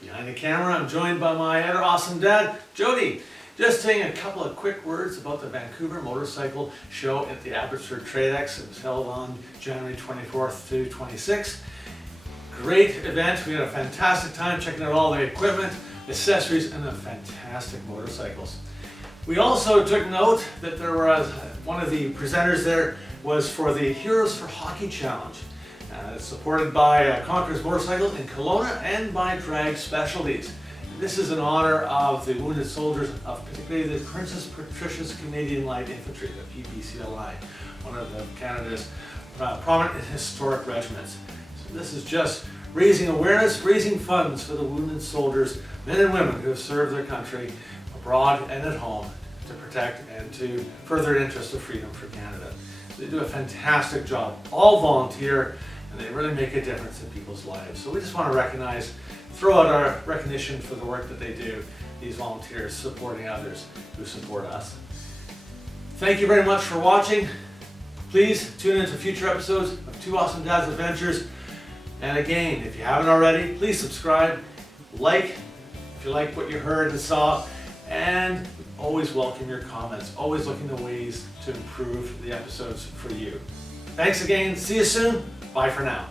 Behind the camera, I'm joined by my other awesome dad, Jody. Just saying a couple of quick words about the Vancouver Motorcycle Show at the Abbotsford TradeX. It was held on January 24th to 26th. Great event. We had a fantastic time checking out all the equipment, accessories, and the fantastic motorcycles. We also took note that there was one of the presenters there was for the Heroes for Hockey Challenge. Supported by Conquerors Motorcycle in Kelowna and by Drag Specialties. This is in honor of the wounded soldiers of particularly the Princess Patricia's Canadian Light Infantry, the PPCLI, one of Canada's prominent and historic regiments. So this is just raising awareness, raising funds for the wounded soldiers, men and women who have served their country abroad and at home to protect and to further interest of freedom for Canada. So they do a fantastic job, all volunteer, and they really make a difference in people's lives. So we just want to recognize, throw out our recognition for the work that they do, these volunteers supporting others who support us. Thank you very much for watching. Please tune into future episodes of Two Awesome Dads Adventures. And again, if you haven't already, please subscribe, like if you like what you heard and saw, and always welcome your comments. Always looking for ways to improve the episodes for you. Thanks again. See you soon. Bye for now.